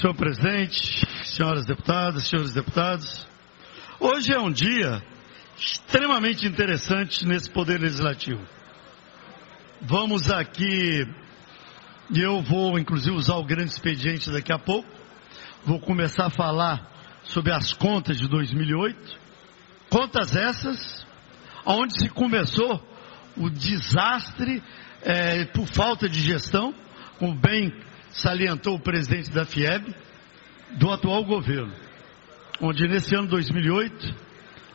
Senhor presidente, senhoras deputadas, senhores deputados, hoje é um dia extremamente interessante nesse Poder Legislativo. Vamos aqui, e eu vou inclusive usar o grande expediente daqui a pouco, vou começar a falar sobre as contas de 2008, contas essas, onde se começou o desastre por falta de gestão, como bem salientou o presidente da FIEB, do atual governo, onde nesse ano 2008,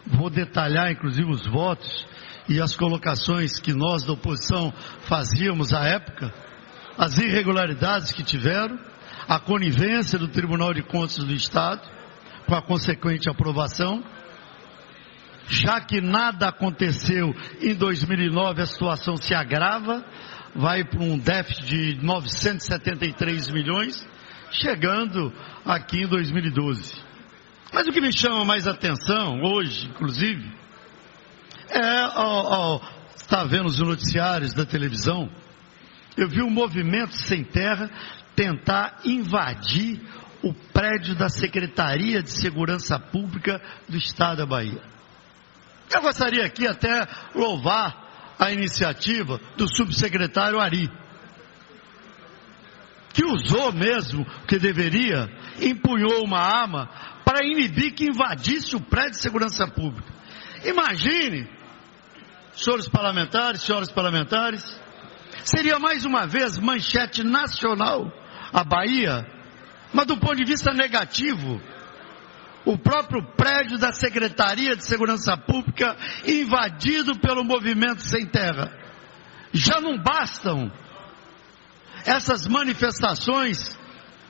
vou detalhar inclusive os votos e as colocações que nós da oposição fazíamos à época, as irregularidades que tiveram, a conivência do Tribunal de Contas do Estado, com a consequente aprovação. Já que nada aconteceu em 2009, a situação se agrava, vai para um déficit de 973 milhões, chegando aqui em 2012. Mas o que me chama mais atenção hoje, inclusive, está vendo os noticiários da televisão, eu vi um movimento sem terra tentar invadir o prédio da Secretaria de Segurança Pública do Estado da Bahia. Eu gostaria aqui até louvar a iniciativa do subsecretário Ari, que usou mesmo o que deveria, empunhou uma arma para inibir que invadisse o prédio de segurança pública. Imagine, senhores parlamentares, senhoras parlamentares, seria mais uma vez manchete nacional a Bahia, mas do ponto de vista negativo, o próprio prédio da Secretaria de Segurança Pública invadido pelo movimento sem terra. Já não bastam essas manifestações,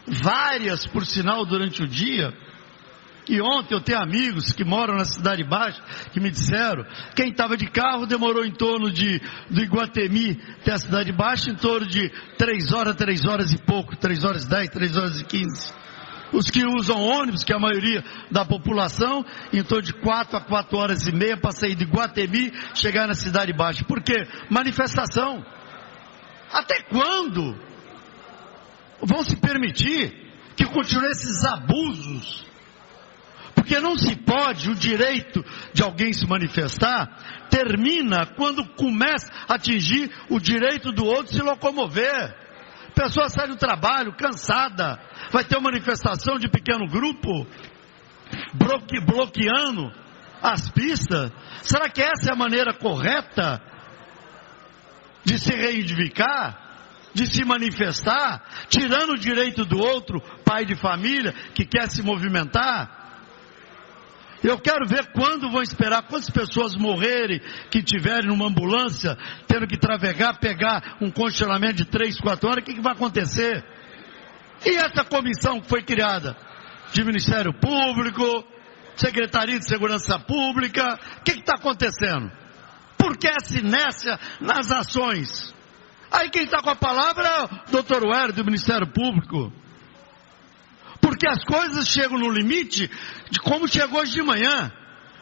várias por sinal durante o dia, e ontem eu tenho amigos que moram na Cidade Baixa, que me disseram, quem estava de carro demorou em torno do Iguatemi até a Cidade Baixa, em torno de 3 horas e pouco, 3 horas e 10, 3 horas e 15. Os que usam ônibus, que é a maioria da população, em torno de 4 a 4 horas e meia para sair de Iguatemi, chegar na Cidade Baixa. Por quê? Manifestação. Até quando vão se permitir que continuem esses abusos? Porque não se pode, o direito de alguém se manifestar termina quando começa a atingir o direito do outro se locomover. A pessoa sai do trabalho cansada, vai ter uma manifestação de pequeno grupo, bloqueando as pistas. Será que essa é a maneira correta de se reivindicar, de se manifestar, tirando o direito do outro, pai de família, que quer se movimentar? Eu quero ver quando vão esperar, quantas pessoas morrerem que tiverem numa ambulância, tendo que travegar, pegar um congestionamento de 3, 4 horas, o que vai acontecer? E essa comissão que foi criada de Ministério Público, Secretaria de Segurança Pública, o que está acontecendo? Por que essa inércia nas ações? Aí quem está com a palavra é o doutor Wélio do Ministério Público. Porque as coisas chegam no limite de como chegou hoje de manhã,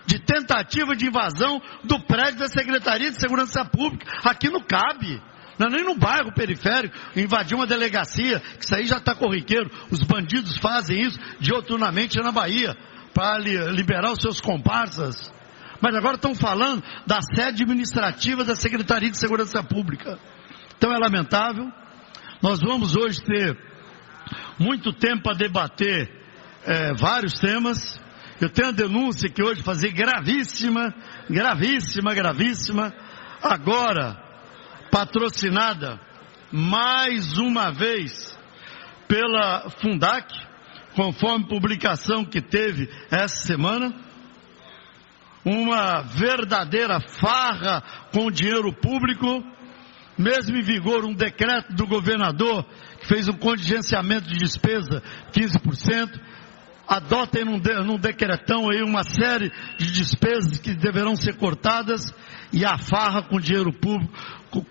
de tentativa de invasão do prédio da Secretaria de Segurança Pública. Aqui não cabe, não é nem no bairro periférico, invadir uma delegacia, que isso aí já está corriqueiro. Os bandidos fazem isso dioturnamente na Bahia, para liberar os seus comparsas. Mas agora estão falando da sede administrativa da Secretaria de Segurança Pública. Então é lamentável. Nós vamos hoje ter muito tempo a debater vários temas. Eu tenho a denúncia que hoje fazer gravíssima, agora patrocinada mais uma vez pela Fundac, conforme publicação que teve essa semana, uma verdadeira farra com o dinheiro público, mesmo em vigor um decreto do governador que fez um contingenciamento de despesa 15%, adotem num decretão aí uma série de despesas que deverão ser cortadas e a farra com dinheiro público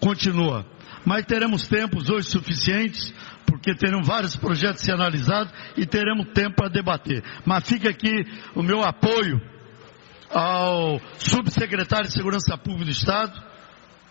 continua. Mas teremos tempos hoje suficientes, porque terão vários projetos a ser analisados e teremos tempo para debater. Mas fica aqui o meu apoio ao subsecretário de Segurança Pública do Estado,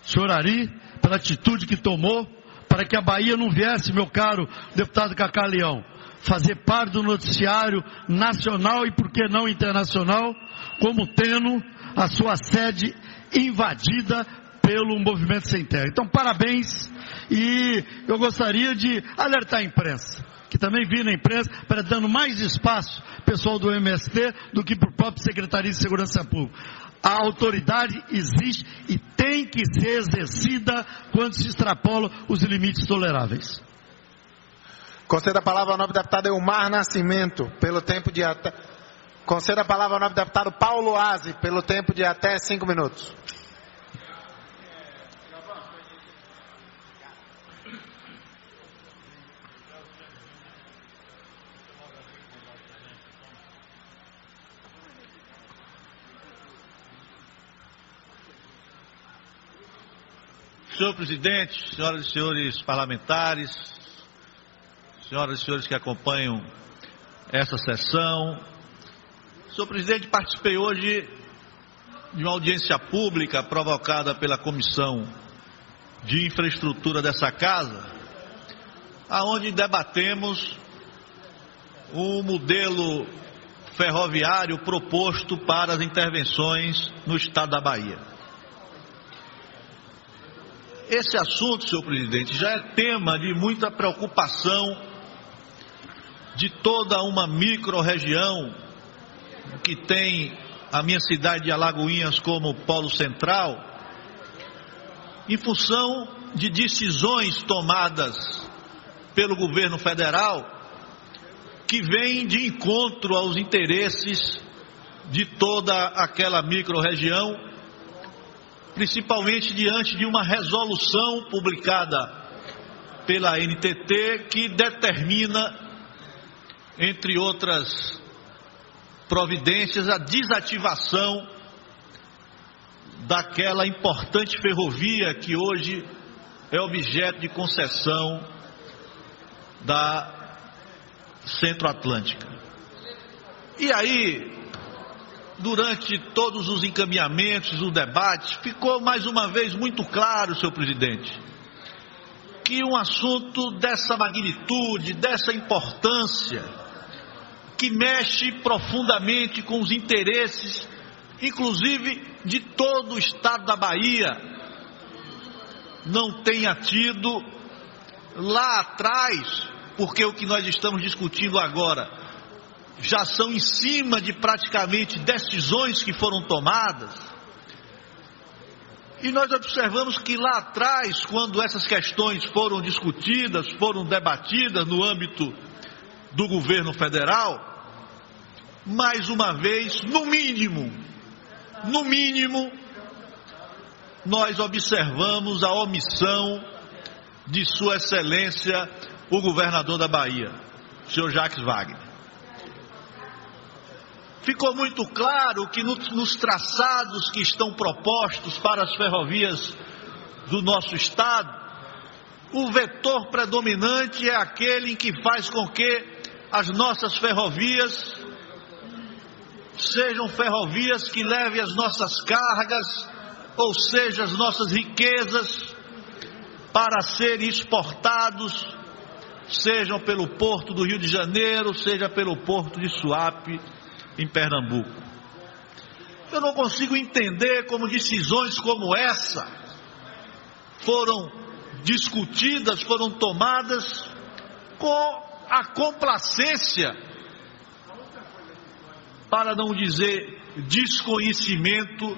senhor Ari, pela atitude que tomou, para que a Bahia não viesse, meu caro deputado Cacá Leão, fazer parte do noticiário nacional e, por que não, internacional, como tendo a sua sede invadida pelo Movimento Sem Terra. Então, parabéns, e eu gostaria de alertar a imprensa, que também vi na imprensa, para dando mais espaço pessoal do MST do que para o próprio Secretaria de Segurança Pública. A autoridade existe e tem que ser exercida quando se extrapolam os limites toleráveis. Conceda a palavra ao nobre deputado Elmar Nascimento, pelo tempo de até... Conceda a palavra ao nobre deputado Paulo Aze, pelo tempo de até 5 minutos. Senhor presidente, senhoras e senhores parlamentares, senhoras e senhores que acompanham essa sessão. Senhor presidente, participei hoje de uma audiência pública provocada pela Comissão de Infraestrutura dessa casa, aonde debatemos o modelo ferroviário proposto para as intervenções no estado da Bahia. Esse assunto, senhor presidente, já é tema de muita preocupação de toda uma micro-região que tem a minha cidade de Alagoinhas como polo central, em função de decisões tomadas pelo governo federal que vêm de encontro aos interesses de toda aquela micro-região, principalmente diante de uma resolução publicada pela NTT que determina, entre outras providências, a desativação daquela importante ferrovia que hoje é objeto de concessão da Centro-Atlântica. E aí, durante todos os encaminhamentos, o debate, ficou mais uma vez muito claro, senhor presidente, que um assunto dessa magnitude, dessa importância, que mexe profundamente com os interesses, inclusive de todo o estado da Bahia, não tenha tido lá atrás, porque o que nós estamos discutindo agora já são em cima de praticamente decisões que foram tomadas. E nós observamos que lá atrás, quando essas questões foram discutidas, foram debatidas no âmbito do governo federal, mais uma vez, no mínimo, nós observamos a omissão de Sua Excelência, o governador da Bahia, o senhor Jacques Wagner. Ficou muito claro que nos traçados que estão propostos para as ferrovias do nosso estado, o vetor predominante é aquele que faz com que as nossas ferrovias sejam ferrovias que levem as nossas cargas, ou seja, as nossas riquezas, para serem exportados, sejam pelo porto do Rio de Janeiro, seja pelo porto de Suape, em Pernambuco. Eu não consigo entender como decisões como essa foram discutidas, foram tomadas com a complacência, para não dizer desconhecimento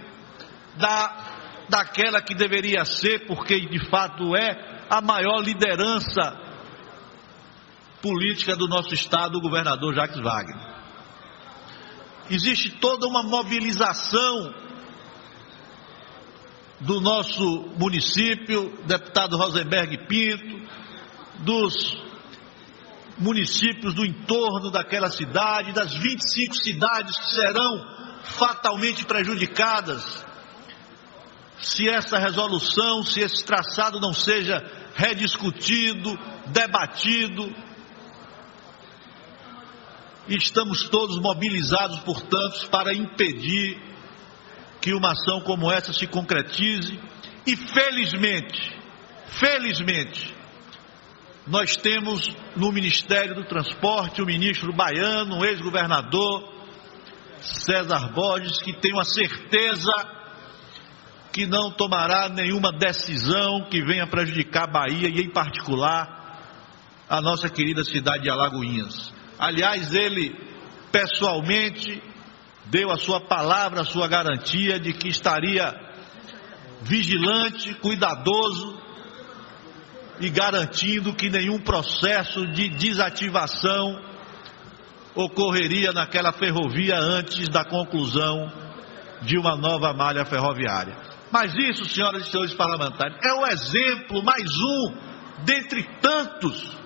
daquela que deveria ser, porque de fato é a maior liderança política do nosso estado, o governador Jacques Wagner. Existe toda uma mobilização do nosso município, deputado Rosenberg Pinto, dos municípios do entorno daquela cidade, das 25 cidades que serão fatalmente prejudicadas se essa resolução, se esse traçado não seja rediscutido, debatido. E estamos todos mobilizados, portanto, para impedir que uma ação como essa se concretize. E felizmente, Nós temos no Ministério do Transporte o ministro baiano, o ex-governador César Borges, que tenho a certeza que não tomará nenhuma decisão que venha prejudicar a Bahia e, em particular, a nossa querida cidade de Alagoinhas. Aliás, ele pessoalmente deu a sua palavra, a sua garantia de que estaria vigilante, cuidadoso e garantindo que nenhum processo de desativação ocorreria naquela ferrovia antes da conclusão de uma nova malha ferroviária. Mas isso, senhoras e senhores parlamentares, é o exemplo, mais um, dentre tantos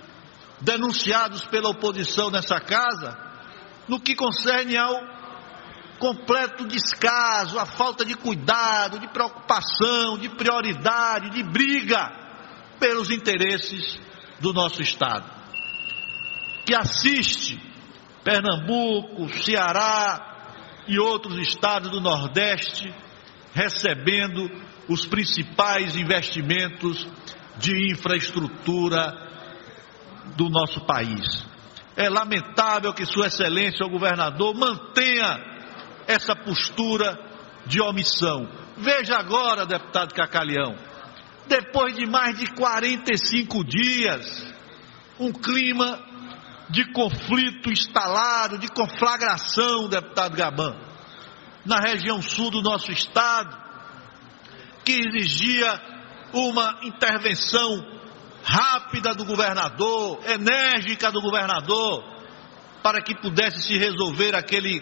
denunciados pela oposição nessa casa, no que concerne ao completo descaso, a falta de cuidado, de preocupação, de prioridade, de briga pelos interesses do nosso Estado, que assiste Pernambuco, Ceará e outros estados do Nordeste recebendo os principais investimentos de infraestrutura do nosso país. É lamentável que Sua Excelência, o governador, mantenha essa postura de omissão. Veja agora, deputado Cacalhão, depois de mais de 45 dias, um clima de conflito instalado, de conflagração, deputado Gabão, na região sul do nosso estado, que exigia uma intervenção rápida do governador, enérgica do governador, para que pudesse se resolver aquele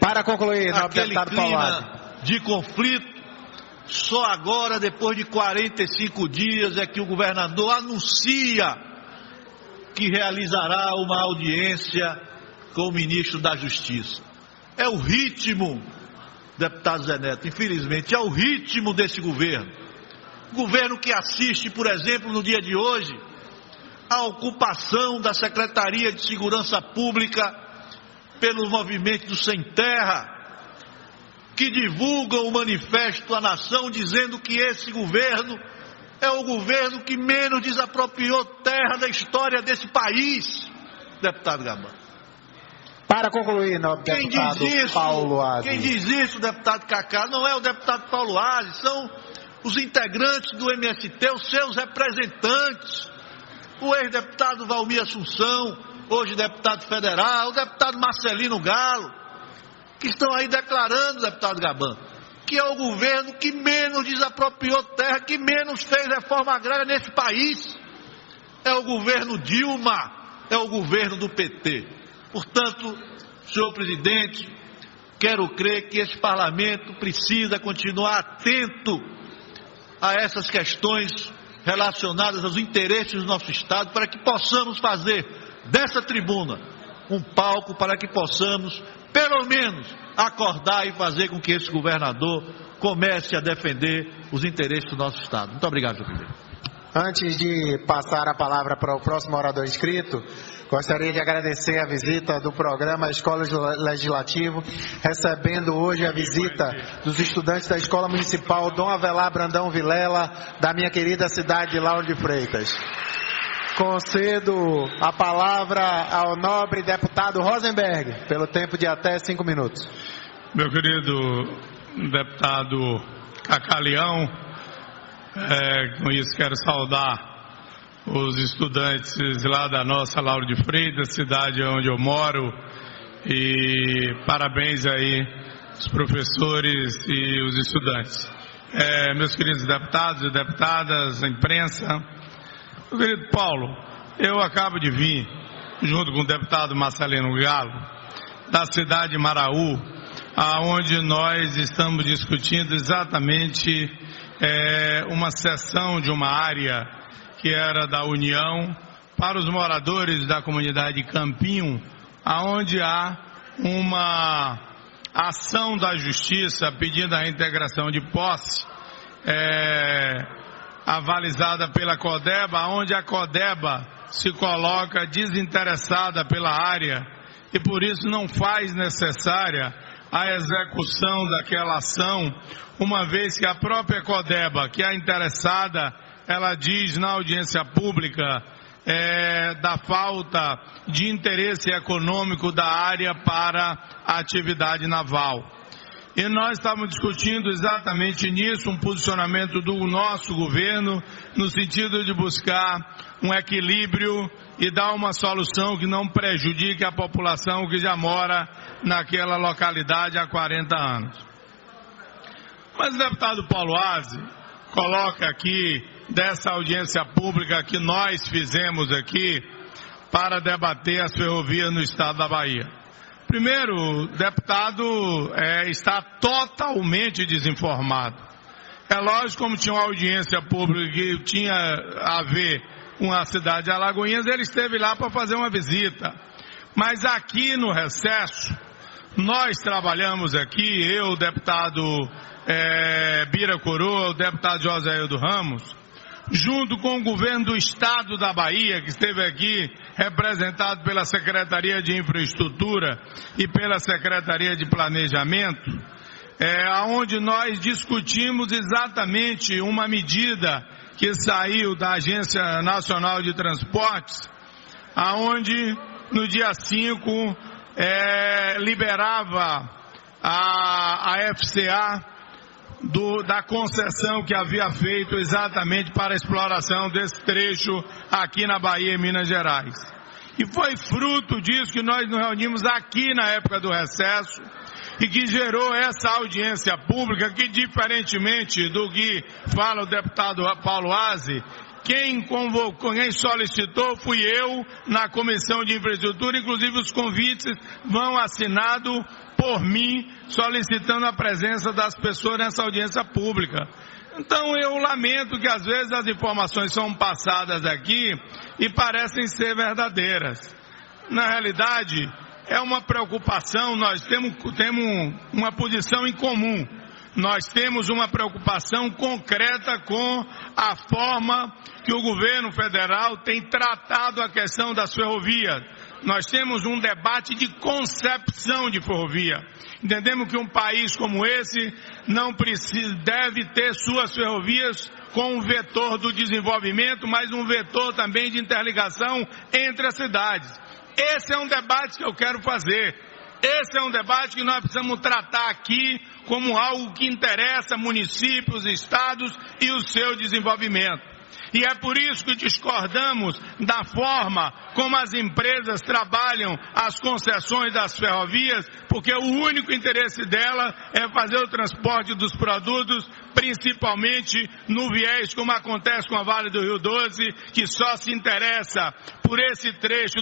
clima de conflito. Só agora, depois de 45 dias, é que o governador anuncia que realizará uma audiência com o ministro da Justiça. É o ritmo, deputado Zé Neto, infelizmente, é o ritmo desse governo. Governo que assiste, por exemplo, no dia de hoje, a ocupação da Secretaria de Segurança Pública pelo movimento do Sem Terra, que divulgam o manifesto à nação dizendo que esse governo é o governo que menos desapropriou terra da história desse país, deputado Gabão. Para concluir, deputado Paulo Aze. Quem diz isso, deputado Cacá, não é o deputado Paulo Aze, são os integrantes do MST, os seus representantes, o ex-deputado Valmir Assunção, hoje deputado federal, o deputado Marcelino Galo, que estão aí declarando, deputado Gabão, que é o governo que menos desapropriou terra, que menos fez reforma agrária nesse país. É o governo Dilma, é o governo do PT. Portanto, senhor presidente, quero crer que esse parlamento precisa continuar atento a essas questões relacionadas aos interesses do nosso Estado, para que possamos fazer dessa tribuna um palco para que possamos, pelo menos, acordar e fazer com que esse governador comece a defender os interesses do nosso Estado. Muito obrigado, senhor presidente. Antes de passar a palavra para o próximo orador inscrito, gostaria de agradecer a visita do programa Escola Legislativo, recebendo hoje a visita dos estudantes da Escola Municipal Dom Avelar Brandão Vilela, da minha querida cidade de Lauro de Freitas. Concedo a palavra ao nobre deputado Rosenberg, pelo tempo de até 5 minutos. Meu querido deputado Cacalhão, com isso quero saudar os estudantes lá da nossa Lauro de Freitas, cidade onde eu moro, e parabéns aí aos professores e os estudantes. Meus queridos deputados e deputadas, a imprensa, meu querido Paulo, eu acabo de vir, junto com o deputado Marcelino Galo, da cidade de Maraú, aonde nós estamos discutindo exatamente uma cessão de uma área que era da União para os moradores da comunidade Campinho, aonde há uma ação da Justiça pedindo a reintegração de posse, avalizada pela Codeba, onde a Codeba se coloca desinteressada pela área e por isso não faz necessária a execução daquela ação, uma vez que a própria Codeba, que é a interessada, ela diz na audiência pública da falta de interesse econômico da área para a atividade naval. E nós estávamos discutindo exatamente nisso, um posicionamento do nosso governo, no sentido de buscar um equilíbrio e dar uma solução que não prejudique a população que já mora naquela localidade há 40 anos. Mas o deputado Paulo Aze coloca aqui, dessa audiência pública que nós fizemos aqui, para debater as ferrovias no estado da Bahia. Primeiro, o deputado está totalmente desinformado. É lógico, como tinha uma audiência pública que tinha a ver com a cidade de Alagoinhas, ele esteve lá para fazer uma visita. Mas aqui no recesso, nós trabalhamos aqui, eu, o deputado Bira Coroa, o deputado José Hildo Ramos, junto com o governo do estado da Bahia, que esteve aqui representado pela Secretaria de Infraestrutura e pela Secretaria de Planejamento, onde nós discutimos exatamente uma medida que saiu da Agência Nacional de Transportes, aonde no dia 5 liberava a FCA da concessão que havia feito exatamente para a exploração desse trecho aqui na Bahia e Minas Gerais. E foi fruto disso que nós nos reunimos aqui na época do recesso e que gerou essa audiência pública que, diferentemente do que fala o deputado Paulo Aze, quem convocou, quem solicitou fui eu na Comissão de Infraestrutura, inclusive os convites vão assinados por mim, solicitando a presença das pessoas nessa audiência pública. Então eu lamento que às vezes as informações são passadas aqui e parecem ser verdadeiras. Na realidade, é uma preocupação, nós temos uma posição em comum. Nós temos uma preocupação concreta com a forma que o governo federal tem tratado a questão das ferrovias. Nós temos um debate de concepção de ferrovia. Entendemos que um país como esse deve ter suas ferrovias com um vetor do desenvolvimento, mas um vetor também de interligação entre as cidades. Esse é um debate que eu quero fazer. Esse é um debate que nós precisamos tratar aqui como algo que interessa municípios, estados e o seu desenvolvimento. E é por isso que discordamos da forma como as empresas trabalham as concessões das ferrovias, porque o único interesse dela é fazer o transporte dos produtos, principalmente no viés, como acontece com a Vale do Rio Doce, que só se interessa por esse trecho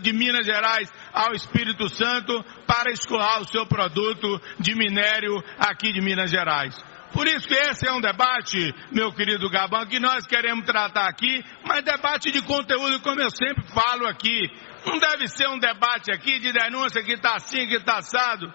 de Minas Gerais ao Espírito Santo para escoar o seu produto de minério aqui de Minas Gerais. Por isso que esse é um debate, meu querido Gabão, que nós queremos tratar aqui, mas debate de conteúdo, como eu sempre falo aqui. Não deve ser um debate aqui de denúncia que está assim, que está assado.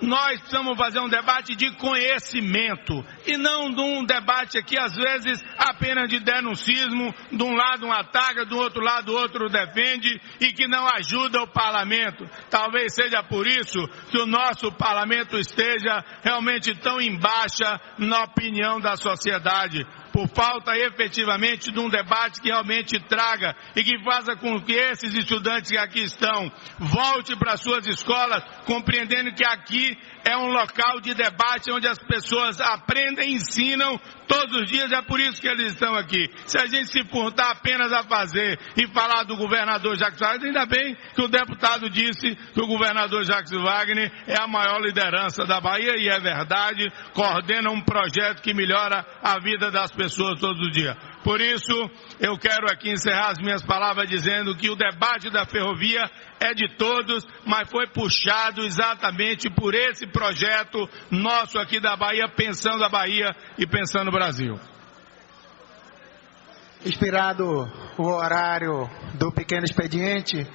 Nós precisamos fazer um debate de conhecimento e não de um debate aqui, às vezes, apenas de denuncismo. De um lado um ataca, do outro lado o outro defende e que não ajuda o parlamento. Talvez seja por isso que o nosso parlamento esteja realmente tão em baixa na opinião da sociedade. Por falta efetivamente de um debate que realmente traga e que faça com que esses estudantes que aqui estão voltem para suas escolas, compreendendo que aqui é um local de debate onde as pessoas aprendem e ensinam todos os dias, é por isso que eles estão aqui. Se a gente se furtar apenas a fazer e falar do governador Jacques Wagner, ainda bem que o deputado disse que o governador Jacques Wagner é a maior liderança da Bahia, e é verdade, coordena um projeto que melhora a vida das pessoas todos os dias. Por isso, eu quero aqui encerrar as minhas palavras dizendo que o debate da ferrovia é de todos, mas foi puxado exatamente por esse projeto nosso aqui da Bahia, pensando a Bahia e pensando o Brasil. Expirado o horário do pequeno expediente,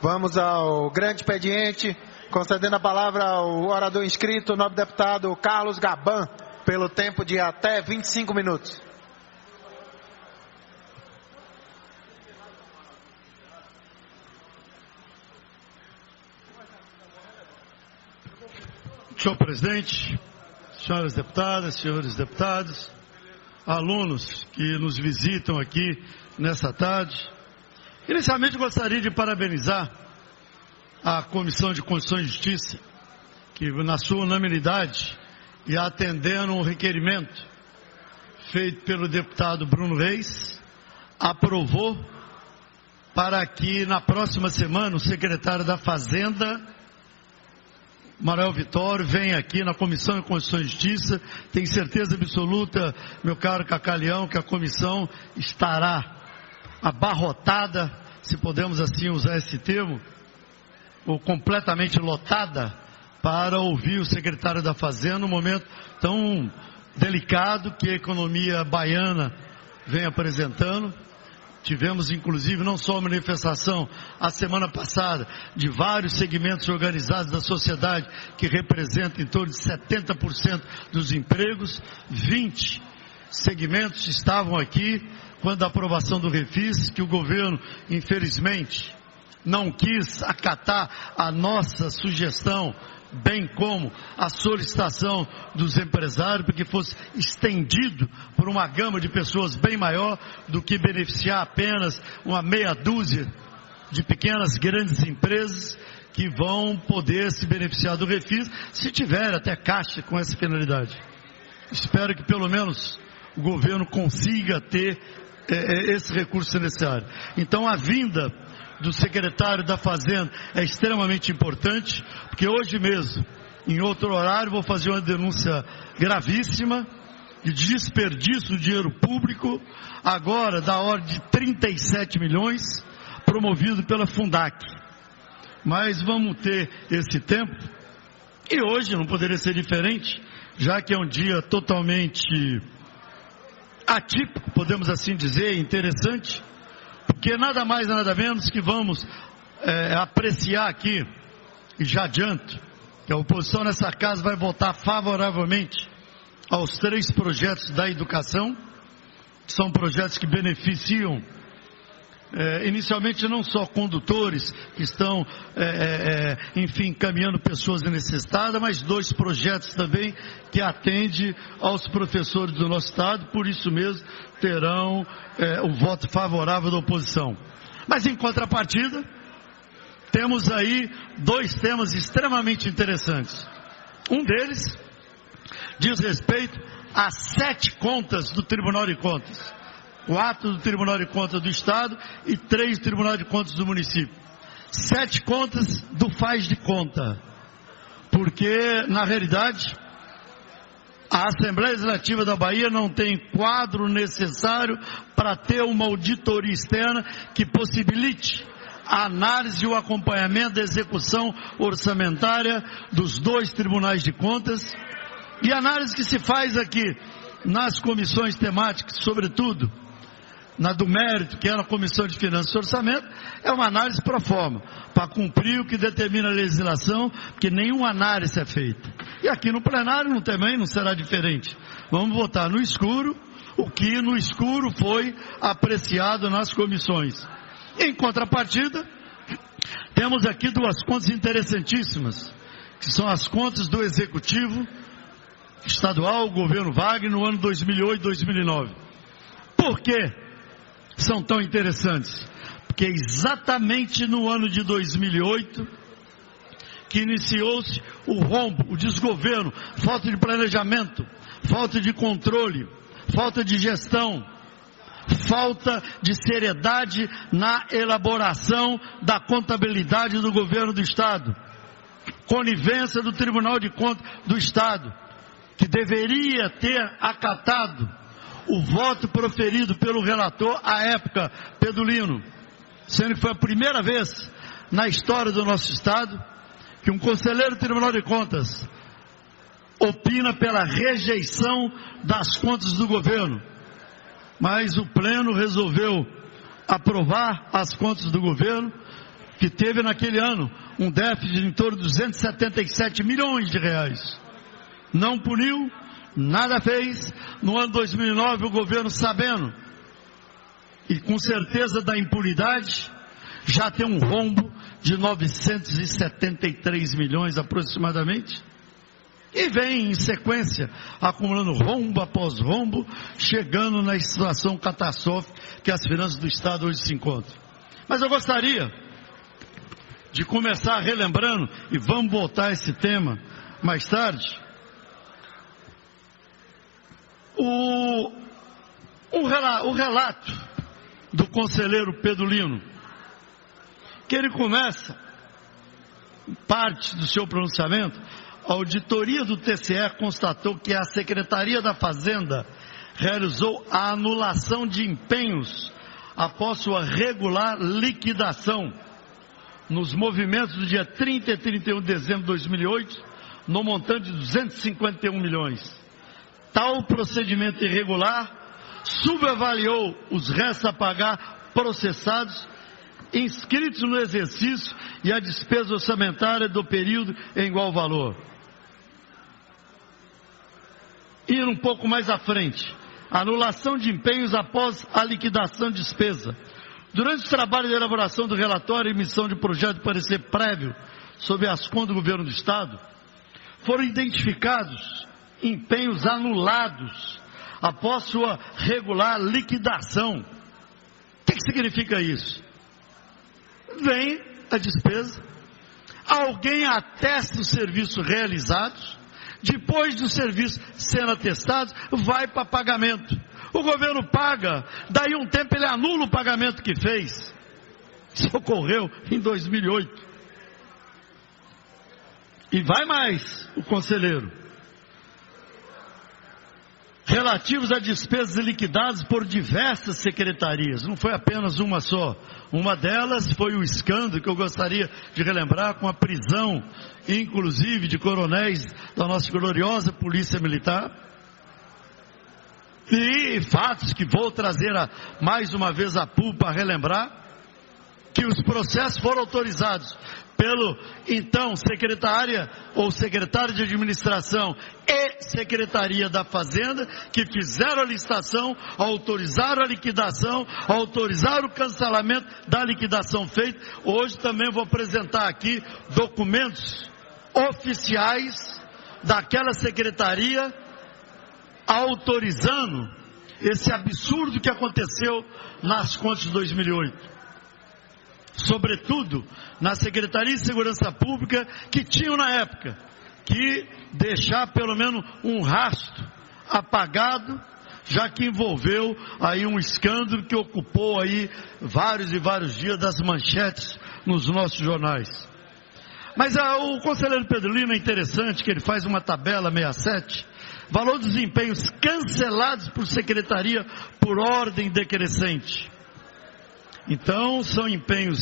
vamos ao grande expediente, concedendo a palavra ao orador inscrito, o nobre deputado Carlos Gaban, pelo tempo de até 25 minutos. Senhor presidente, senhoras deputadas, senhores deputados, alunos que nos visitam aqui nessa tarde. Inicialmente gostaria de parabenizar a Comissão de Constituição e Justiça, que na sua unanimidade e atendendo um requerimento feito pelo deputado Bruno Reis, aprovou para que na próxima semana o secretário da Fazenda, Manuel Vitório, venha aqui na Comissão de Constituição e Justiça. Tenho certeza absoluta, meu caro Cacalião, que a comissão estará abarrotada, se podemos assim usar esse termo, ou completamente lotada, para ouvir o secretário da Fazenda num momento tão delicado que a economia baiana vem apresentando. Tivemos, inclusive, não só a manifestação a semana passada de vários segmentos organizados da sociedade que representam em torno de 70% dos empregos. 20 segmentos estavam aqui quando a aprovação do Refis, que o governo, infelizmente, não quis acatar a nossa sugestão, bem como a solicitação dos empresários, para que fosse estendido por uma gama de pessoas bem maior do que beneficiar apenas uma meia dúzia de pequenas, grandes empresas que vão poder se beneficiar do Refis, se tiver até caixa com essa finalidade. Espero que pelo menos o governo consiga ter esse recurso necessário. Então a vinda do secretário da Fazenda é extremamente importante, porque hoje mesmo, em outro horário, vou fazer uma denúncia gravíssima de desperdício de dinheiro público, agora da ordem de 37 milhões, promovido pela Fundac. Mas vamos ter esse tempo, e hoje não poderia ser diferente, já que é um dia totalmente atípico, podemos assim dizer, interessante, porque nada mais nada menos que vamos apreciar aqui, e já adianto, que a oposição nessa casa vai votar favoravelmente aos 3 projetos da educação, que são projetos que beneficiam inicialmente não só condutores que estão, enfim, encaminhando pessoas necessitadas, mas 2 projetos também que atendem aos professores do nosso estado, por isso mesmo terão o voto favorável da oposição. Mas em contrapartida, temos aí 2 temas extremamente interessantes. Um deles diz respeito a 7 contas do Tribunal de Contas. 4 do Tribunal de Contas do Estado e 3 do Tribunal de Contas do município. 7 contas do faz de conta. Porque, na realidade, a Assembleia Legislativa da Bahia não tem quadro necessário para ter uma auditoria externa que possibilite a análise e o acompanhamento da execução orçamentária dos 2 tribunais de contas. E a análise que se faz aqui nas comissões temáticas, sobretudo na do mérito, que é na Comissão de Finanças e Orçamento, é uma análise pro forma, para cumprir o que determina a legislação, porque nenhuma análise é feita. E aqui no plenário também não será diferente. Vamos votar no escuro, o que no escuro foi apreciado nas comissões. Em contrapartida, temos aqui 2 contas interessantíssimas, que são as contas do Executivo Estadual, o governo Wagner, no ano 2008 e 2009. Por quê são tão interessantes? Porque exatamente no ano de 2008 que iniciou-se o rombo, o desgoverno, falta de planejamento, falta de controle, falta de gestão, falta de seriedade na elaboração da contabilidade do governo do Estado, conivência do Tribunal de Contas do Estado, que deveria ter acatado o voto proferido pelo relator à época, Pedulino, sendo que foi a primeira vez na história do nosso Estado que um conselheiro do Tribunal de Contas opina pela rejeição das contas do governo. Mas o Pleno resolveu aprovar as contas do governo, que teve naquele ano um déficit de em torno de 277 milhões de reais. Não puniu, nada fez. No ano 2009, o governo, sabendo e com certeza da impunidade, já tem um rombo de 973 milhões aproximadamente. E vem em sequência, acumulando rombo após rombo, chegando na situação catastrófica que as finanças do Estado hoje se encontram. Mas eu gostaria de começar relembrando, e vamos voltar a esse tema mais tarde, o relato do conselheiro Pedro Lino, que ele começa, parte do seu pronunciamento, a auditoria do TCE constatou que a Secretaria da Fazenda realizou a anulação de empenhos após sua regular liquidação nos movimentos do dia 30 e 31 de dezembro de 2008, no montante de 251 milhões. Tal procedimento irregular subavaliou os restos a pagar processados, inscritos no exercício e a despesa orçamentária do período em igual valor. Ir um pouco mais à frente, anulação de empenhos após a liquidação de despesa. Durante o trabalho de elaboração do relatório e emissão de projeto de parecer prévio sobre as contas do governo do Estado, foram identificados empenhos anulados após sua regular liquidação. O que significa isso? Vem a despesa, alguém atesta os serviços realizados, depois do serviço sendo atestado, vai para pagamento. O governo paga, daí um tempo ele anula o pagamento que fez. Isso ocorreu em 2008. E vai mais o conselheiro. Relativos a despesas liquidadas por diversas secretarias. Não foi apenas uma só. Uma delas foi o escândalo que eu gostaria de relembrar, com a prisão, inclusive, de coronéis da nossa gloriosa Polícia Militar. E fatos que vou trazer mais uma vez a público para relembrar, que os processos foram autorizados pelo então secretária ou secretário de administração e secretaria da Fazenda, que fizeram a licitação, autorizaram a liquidação, autorizaram o cancelamento da liquidação feita. Hoje também vou apresentar aqui documentos oficiais daquela secretaria autorizando esse absurdo que aconteceu nas contas de 2008. Sobretudo na Secretaria de Segurança Pública, que tinham na época que deixar pelo menos um rastro apagado, já que envolveu aí um escândalo que ocupou aí vários e vários dias das manchetes nos nossos jornais. Mas o conselheiro Pedro Lino é interessante, que ele faz uma tabela 67, valor dos empenhos cancelados por secretaria por ordem decrescente. Então, são empenhos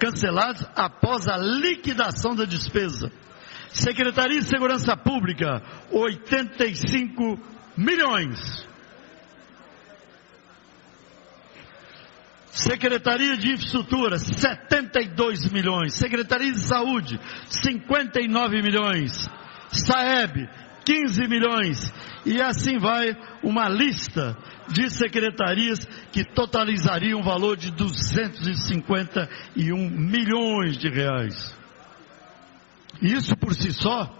cancelados após a liquidação da despesa. Secretaria de Segurança Pública, 85 milhões. Secretaria de Infraestrutura, 72 milhões. Secretaria de Saúde, 59 milhões. SAEB, 15 milhões. E assim vai uma lista de secretarias que totalizariam um valor de 251 milhões de reais. Isso por si só,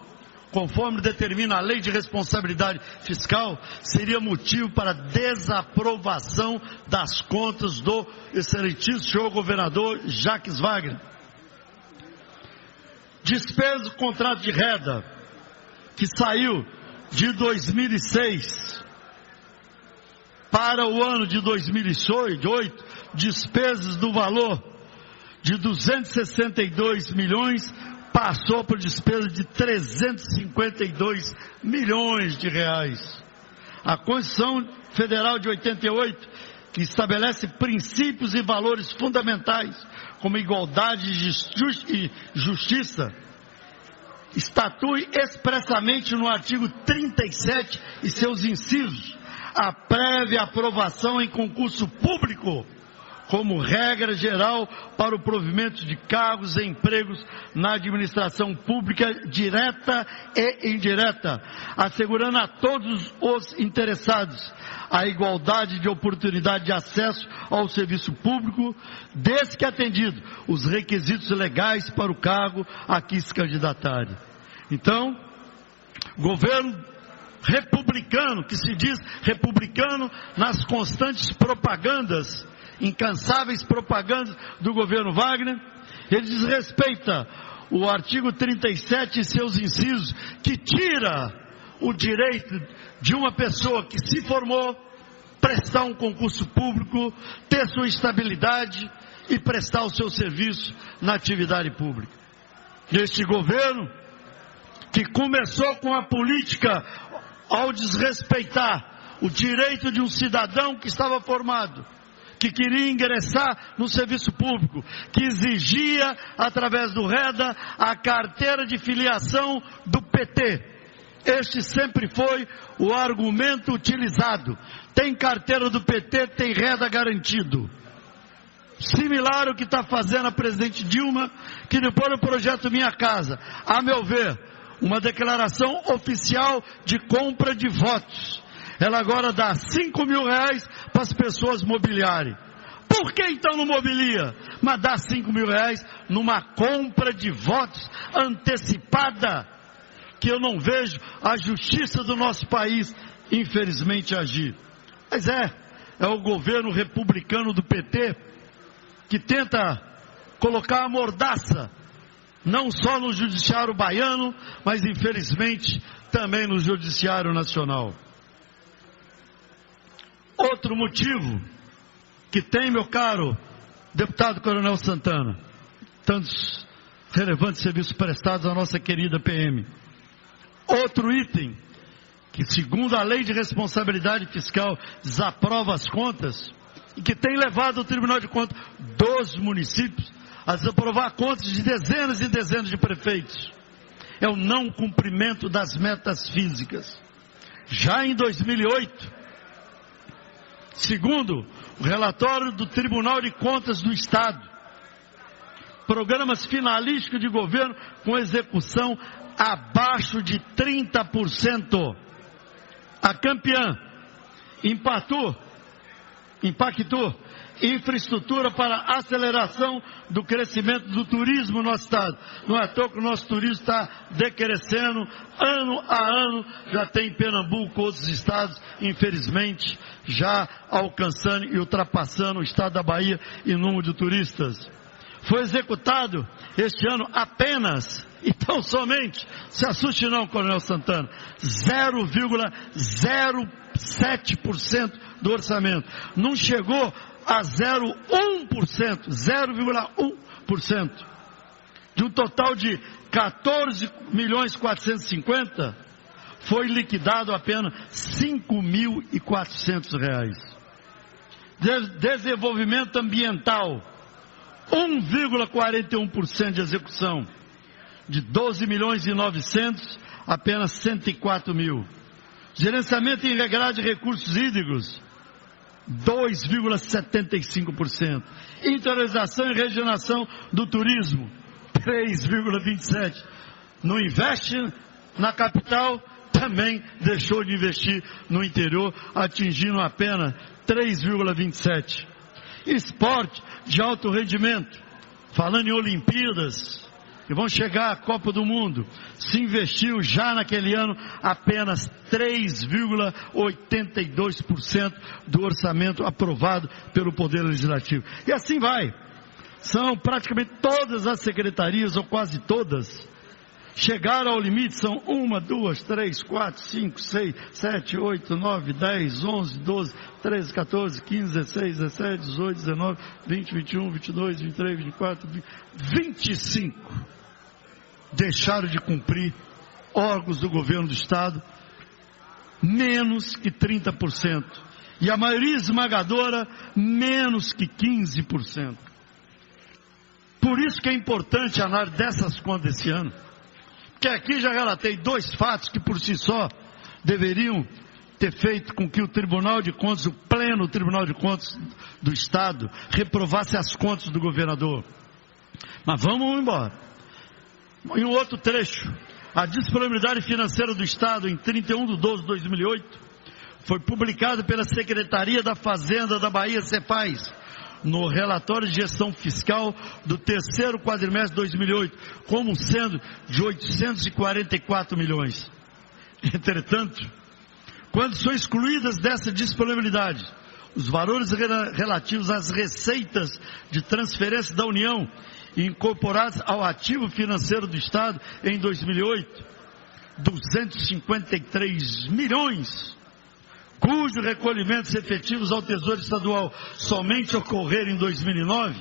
conforme determina a Lei de Responsabilidade Fiscal, seria motivo para desaprovação das contas do excelentíssimo senhor governador Jacques Wagner. Despesa do contrato de renda, que saiu de 2006 para o ano de 2008, despesas do valor de 262 milhões, passou por despesa de 352 milhões de reais. A Constituição Federal de 88, que estabelece princípios e valores fundamentais, como igualdade e justiça, estatui expressamente no artigo 37 e seus incisos a prévia aprovação em concurso público como regra geral para o provimento de cargos e empregos na administração pública direta e indireta, assegurando a todos os interessados a igualdade de oportunidade de acesso ao serviço público, desde que atendido os requisitos legais para o cargo a que se candidatarem. Então, Governo republicano, que se diz republicano nas constantes propagandas, incansáveis propagandas do governo Wagner. Ele desrespeita o artigo 37 e seus incisos, que tira o direito de uma pessoa que se formou, prestar um concurso público, ter sua estabilidade e prestar o seu serviço na atividade pública. Este governo, que começou com a política ao desrespeitar o direito de um cidadão que estava formado, que queria ingressar no serviço público, que exigia, através do REDA, a carteira de filiação do PT. Este sempre foi o argumento utilizado. Tem carteira do PT, tem REDA garantido. Similar ao que está fazendo a presidente Dilma, que depois do projeto Minha Casa, a meu ver, uma declaração oficial de compra de votos. Ela agora dá R$5.000 para as pessoas mobiliarem. Por que então não mobilia? Mas dá R$5.000 numa compra de votos antecipada, que eu não vejo a justiça do nosso país, infelizmente, agir. Mas é o governo republicano do PT que tenta colocar a mordaça, não só no judiciário baiano, mas infelizmente também no judiciário nacional. Outro motivo que tem, meu caro deputado Coronel Santana, tantos relevantes serviços prestados à nossa querida PM. Outro item que, segundo a lei de responsabilidade fiscal, desaprova as contas e que tem levado o Tribunal de Contas dos municípios a desaprovar contas de dezenas e dezenas de prefeitos, é o não cumprimento das metas físicas. Já em 2008, segundo o relatório do Tribunal de Contas do Estado, programas finalísticos de governo com execução abaixo de 30%. A campeã impactou infraestrutura para aceleração do crescimento do turismo no nosso estado. Não é à toa que o nosso turismo está decrescendo, ano a ano, já tem Pernambuco, outros estados, infelizmente, já alcançando e ultrapassando o estado da Bahia em número de turistas. Foi executado este ano apenas, então somente, se assuste não, Coronel Santana, 0,07% do orçamento. Não chegou a 0,1%, 0,1%. De um total de 14.450.000, foi liquidado apenas R$5.400. Desenvolvimento ambiental, 1,41% de execução. De 12.900.000, apenas 104.000. Gerenciamento integrado de recursos hídricos, 2,75%. Interiorização e regeneração do turismo, 3,27%. Não investe na capital, também deixou de investir no interior, atingindo apenas 3,27%. Esporte de alto rendimento, falando em Olimpíadas, que vão chegar à Copa do Mundo, se investiu já naquele ano apenas 3,82% do orçamento aprovado pelo Poder Legislativo. E assim vai. São praticamente todas as secretarias, ou quase todas, chegaram ao limite. São 1, 2, 3, 4, 5, 6, 7, 8, 9, 10, 11, 12, 13, 14, 15, 16, 17, 18, 19, 20, 21, 22, 23, 24, 25. Deixaram de cumprir, órgãos do governo do Estado, menos que 30%. E a maioria esmagadora, menos que 15%. Por isso que é importante a análise dessas contas desse ano. Porque aqui já relatei 2 fatos que por si só deveriam ter feito com que o Tribunal de Contas, o pleno Tribunal de Contas do Estado, reprovasse as contas do governador. Mas vamos embora. Em um outro trecho, a disponibilidade financeira do Estado em 31/12/2008 foi publicada pela Secretaria da Fazenda da Bahia, CEPAS, no relatório de gestão fiscal do terceiro quadrimestre de 2008, como sendo de 844 milhões. Entretanto, quando são excluídas dessa disponibilidade os valores relativos às receitas de transferência da União incorporados ao ativo financeiro do Estado em 2008, 253 milhões, cujos recolhimentos efetivos ao Tesouro Estadual somente ocorreram em 2009,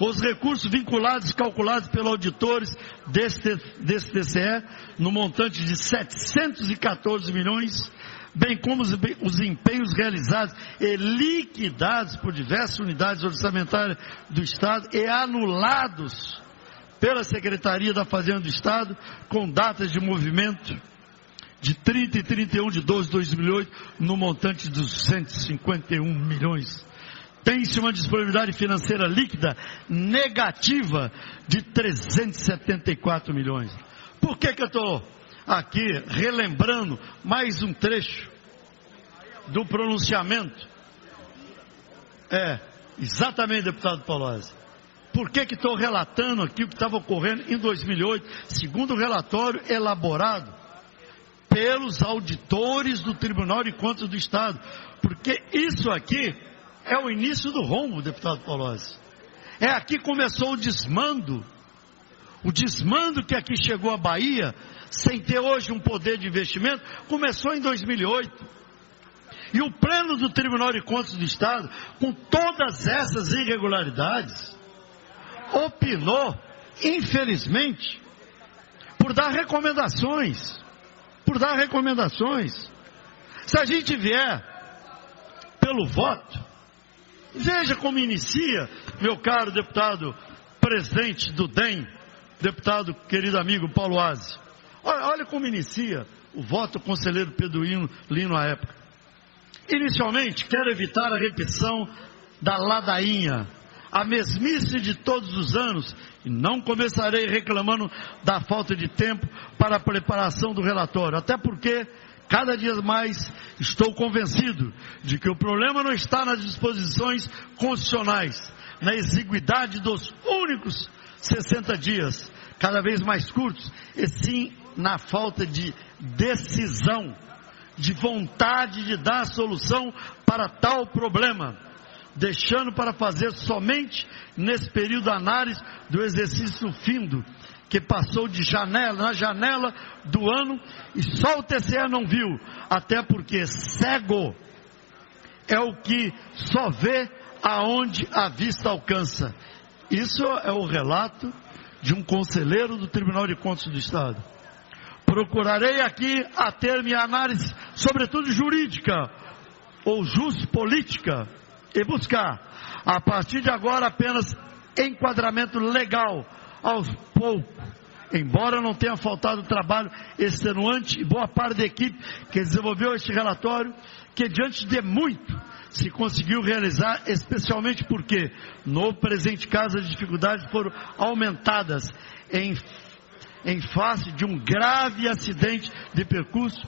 os recursos vinculados calculados pelos auditores desse TCE no montante de 714 milhões, bem como os empenhos realizados e liquidados por diversas unidades orçamentárias do Estado e anulados pela Secretaria da Fazenda do Estado, com datas de movimento de 30 e 31 de 12 de 2008, no montante de 251 milhões. Tem-se uma disponibilidade financeira líquida negativa de 374 milhões. Por que eu estou aqui relembrando mais um trecho do pronunciamento? Exatamente, deputado Palocci. Por que estou relatando aqui o que estava ocorrendo em 2008, segundo o relatório elaborado pelos auditores do Tribunal de Contas do Estado? Porque isso aqui é o início do rombo, deputado Palocci. É aqui que começou o desmando que aqui chegou à Bahia, sem ter hoje um poder de investimento, começou em 2008. E o pleno do Tribunal de Contas do Estado, com todas essas irregularidades, opinou, infelizmente, por dar recomendações. Se a gente vier pelo voto, veja como inicia, meu caro deputado presidente do DEM, deputado querido amigo Paulo Aze. Olha como inicia o voto do conselheiro Pedro Lino à época. Inicialmente, quero evitar a repetição da ladainha, a mesmice de todos os anos, e não começarei reclamando da falta de tempo para a preparação do relatório, até porque cada dia mais estou convencido de que o problema não está nas disposições constitucionais, na exiguidade dos únicos 60 dias, cada vez mais curtos, e sim na falta de decisão, de vontade de dar solução para tal problema, deixando para fazer somente nesse período a análise do exercício findo, que passou na janela do ano, e só o TCE não viu, até porque cego é o que só vê aonde a vista alcança. Isso é o relato de um conselheiro do Tribunal de Contas do Estado. Procurarei aqui ater minha análise, sobretudo jurídica ou política, e buscar, a partir de agora, apenas enquadramento legal aos poucos, embora não tenha faltado trabalho extenuante e boa parte da equipe que desenvolveu este relatório, que diante de muito se conseguiu realizar, especialmente porque, no presente caso, as dificuldades foram aumentadas em face de um grave acidente de percurso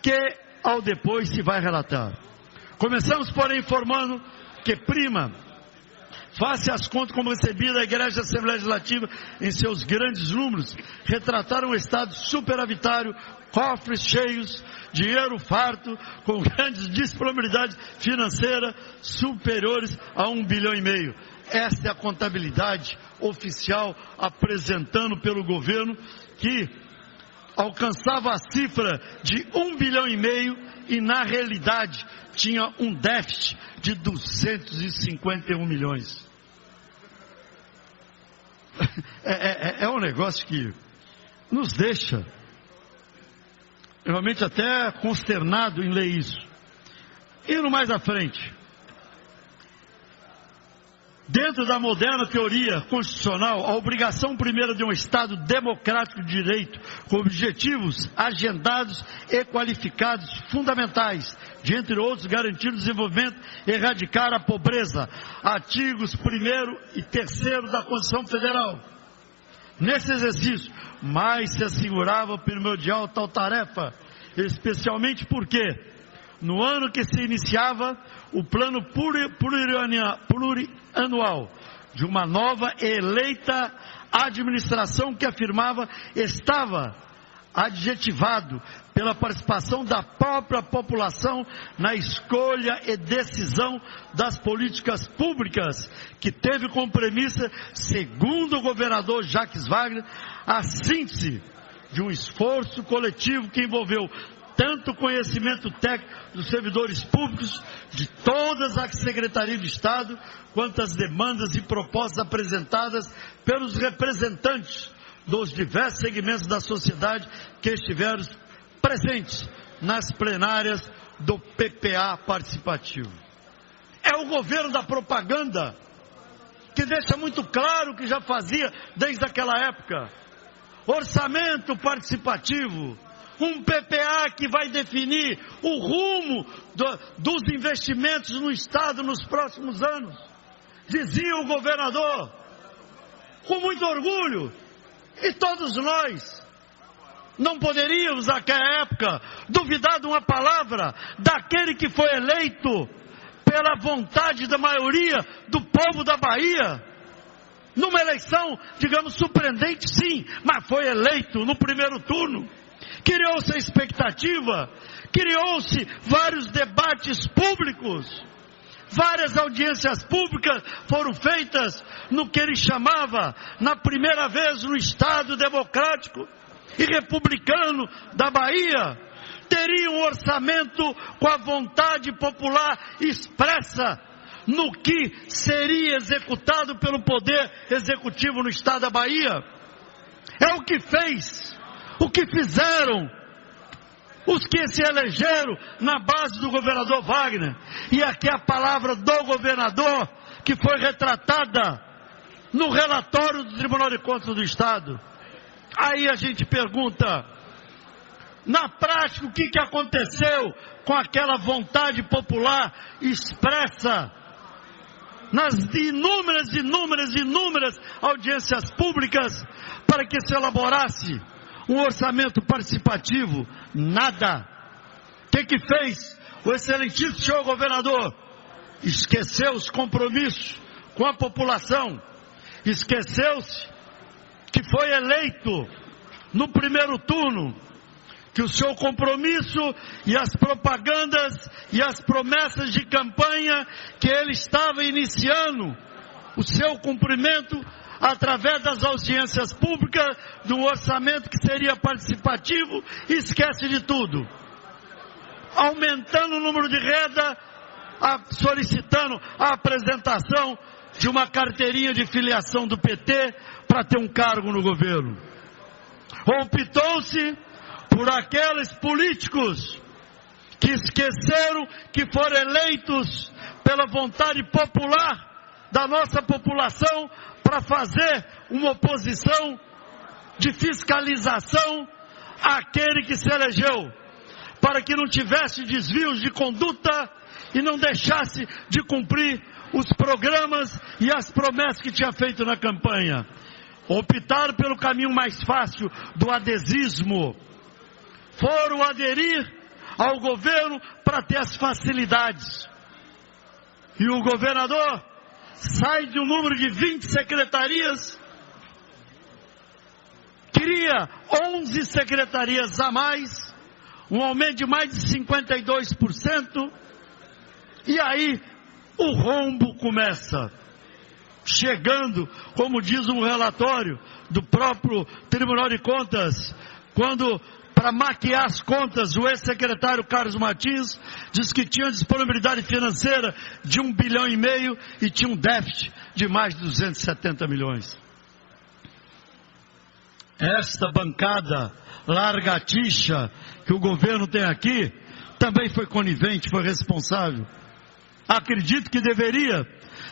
que ao depois se vai relatar. Começamos, porém, informando que prima, face às contas como recebida, a Igreja da Assembleia Legislativa, em seus grandes números, retrataram um estado superavitário, cofres cheios, dinheiro farto, com grandes disponibilidades financeiras superiores a 1,5 bilhão. Esta é a contabilidade oficial apresentando pelo governo, que alcançava a cifra de 1,5 bilhão e na realidade tinha um déficit de 251 milhões. É um negócio que nos deixa realmente até consternado em ler isso. Indo mais à frente, dentro da moderna teoria constitucional, a obrigação primeira de um Estado democrático de direito, com objetivos agendados e qualificados fundamentais, de entre outros, garantir o desenvolvimento e erradicar a pobreza, artigos 1º e 3º da Constituição Federal. Nesse exercício, mais se assegurava primordial tal tarefa, especialmente porque, no ano que se iniciava o plano plurianual de uma nova e eleita administração que afirmava estava adjetivado pela participação da própria população na escolha e decisão das políticas públicas, que teve como premissa, segundo o governador Jacques Wagner, a síntese de um esforço coletivo que envolveu tanto o conhecimento técnico dos servidores públicos de todas as secretarias de Estado, quanto as demandas e propostas apresentadas pelos representantes dos diversos segmentos da sociedade que estiveram presentes nas plenárias do PPA participativo. É o governo da propaganda, que deixa muito claro o que já fazia desde aquela época. Orçamento participativo, um PPA que vai definir o rumo dos investimentos no Estado nos próximos anos. Dizia o governador, com muito orgulho, e todos nós não poderíamos, naquela época, duvidar de uma palavra daquele que foi eleito pela vontade da maioria do povo da Bahia. Numa eleição, digamos, surpreendente, sim, mas foi eleito no primeiro turno. Criou-se a expectativa, criou-se vários debates públicos, várias audiências públicas foram feitas no que ele chamava, na primeira vez no Estado democrático e republicano da Bahia, teria um orçamento com a vontade popular expressa no que seria executado pelo Poder Executivo no Estado da Bahia. É o que fez, o que fizeram os que se elegeram na base do governador Wagner. E aqui a palavra do governador, que foi retratada no relatório do Tribunal de Contas do Estado. Aí a gente pergunta, na prática, o que aconteceu com aquela vontade popular expressa nas inúmeras audiências públicas para que se elaborasse um orçamento participativo? Nada. O que fez o excelentíssimo senhor governador? Esqueceu os compromissos com a população, esqueceu-se que foi eleito no primeiro turno, que o seu compromisso e as propagandas e as promessas de campanha que ele estava iniciando, o seu cumprimento através das audiências públicas, de um orçamento que seria participativo, esquece de tudo. Aumentando o número de renda, solicitando a apresentação de uma carteirinha de filiação do PT para ter um cargo no governo. Optou-se por aqueles políticos que esqueceram que foram eleitos pela vontade popular da nossa população para fazer uma oposição de fiscalização àquele que se elegeu, para que não tivesse desvios de conduta e não deixasse de cumprir os programas e as promessas que tinha feito na campanha. Optaram pelo caminho mais fácil do adesismo. Foram aderir ao governo para ter as facilidades. E o governador sai de um número de 20 secretarias, cria 11 secretarias a mais, um aumento de mais de 52%, e aí o rombo começa, chegando, como diz um relatório do próprio Tribunal de Contas, quando, para maquiar as contas, o ex-secretário Carlos Martins diz que tinha disponibilidade financeira de 1,5 bilhão e tinha um déficit de mais de 270 milhões. Esta bancada largatixa que o governo tem aqui, também foi conivente, foi responsável. Acredito que deveria,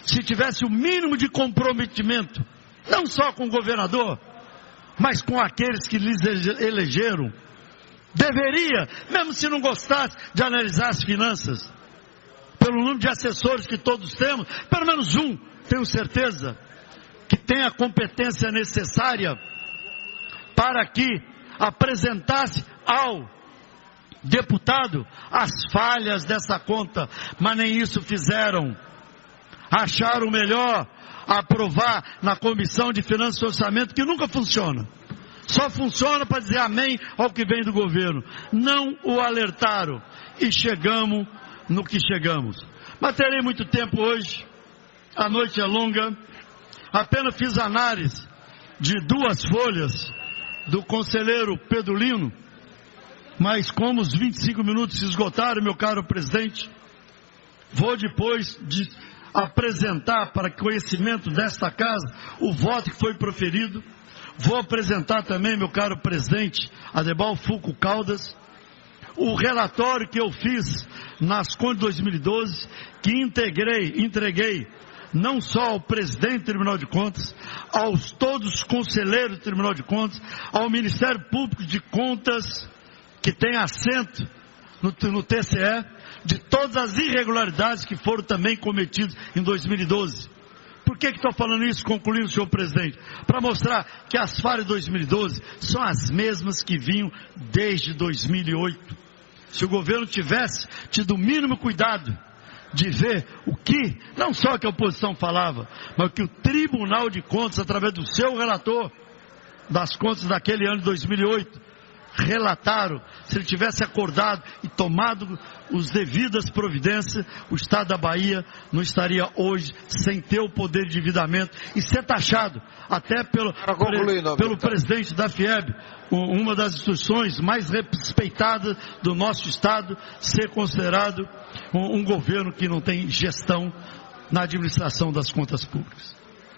se tivesse o mínimo de comprometimento, não só com o governador, mas com aqueles que lhes elegeram, deveria, mesmo se não gostasse de analisar as finanças, pelo número de assessores que todos temos, pelo menos um, tenho certeza, que tem a competência necessária para que apresentasse ao deputado as falhas dessa conta, mas nem isso fizeram. Acharam melhor aprovar na Comissão de Finanças e Orçamento, que nunca funciona. Só funciona para dizer amém ao que vem do governo. Não o alertaram e chegamos no que chegamos. Mas terei muito tempo hoje, a noite é longa, apenas fiz análise de 2 folhas do conselheiro Pedro Lino, mas como os 25 minutos se esgotaram, meu caro presidente, vou depois de apresentar para conhecimento desta casa o voto que foi proferido. Vou apresentar também, meu caro presidente Adebal Fulco Caldas, o relatório que eu fiz nas contas de 2012, que entreguei não só ao presidente do Tribunal de Contas, aos todos os conselheiros do Tribunal de Contas, ao Ministério Público de Contas, que tem assento no TCE, de todas as irregularidades que foram também cometidas em 2012. Por que estou falando isso, concluindo, senhor presidente? Para mostrar que as falhas de 2012 são as mesmas que vinham desde 2008. Se o governo tivesse tido o mínimo cuidado de ver o que, não só que a oposição falava, mas que o Tribunal de Contas, através do seu relator, das contas daquele ano de 2008, relataram, se ele tivesse acordado e tomado as devidas providências, o Estado da Bahia não estaria hoje sem ter o poder de endividamento e ser taxado até pelo presidente da FIEB, uma das instituições mais respeitadas do nosso Estado, ser considerado um governo que não tem gestão na administração das contas públicas.